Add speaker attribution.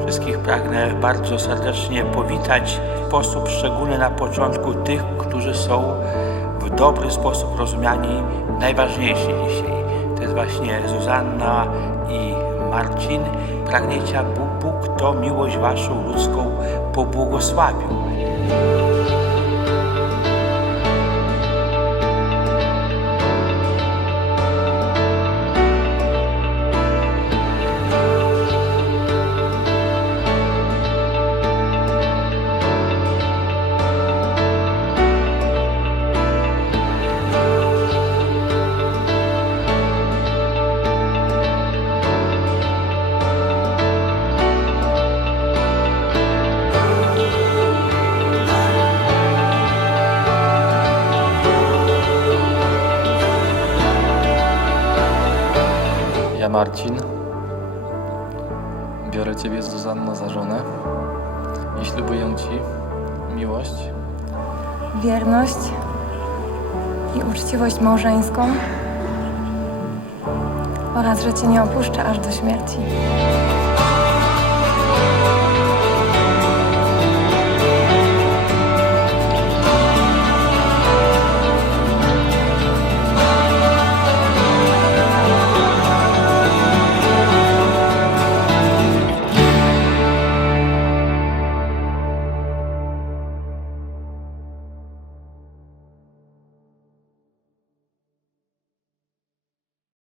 Speaker 1: Wszystkich pragnę bardzo serdecznie powitać w sposób szczególny na początku tych, którzy są w dobry sposób rozumiani, najważniejsi dzisiaj. To jest właśnie Zuzanna i Marcin. Pragniecie, aby Bóg to miłość waszą ludzką pobłogosławił.
Speaker 2: Marcin. Biorę Ciebie Zuzanno za żonę i ślubuję Ci miłość,
Speaker 3: wierność i uczciwość małżeńską oraz, że Cię nie opuszczę aż do śmierci.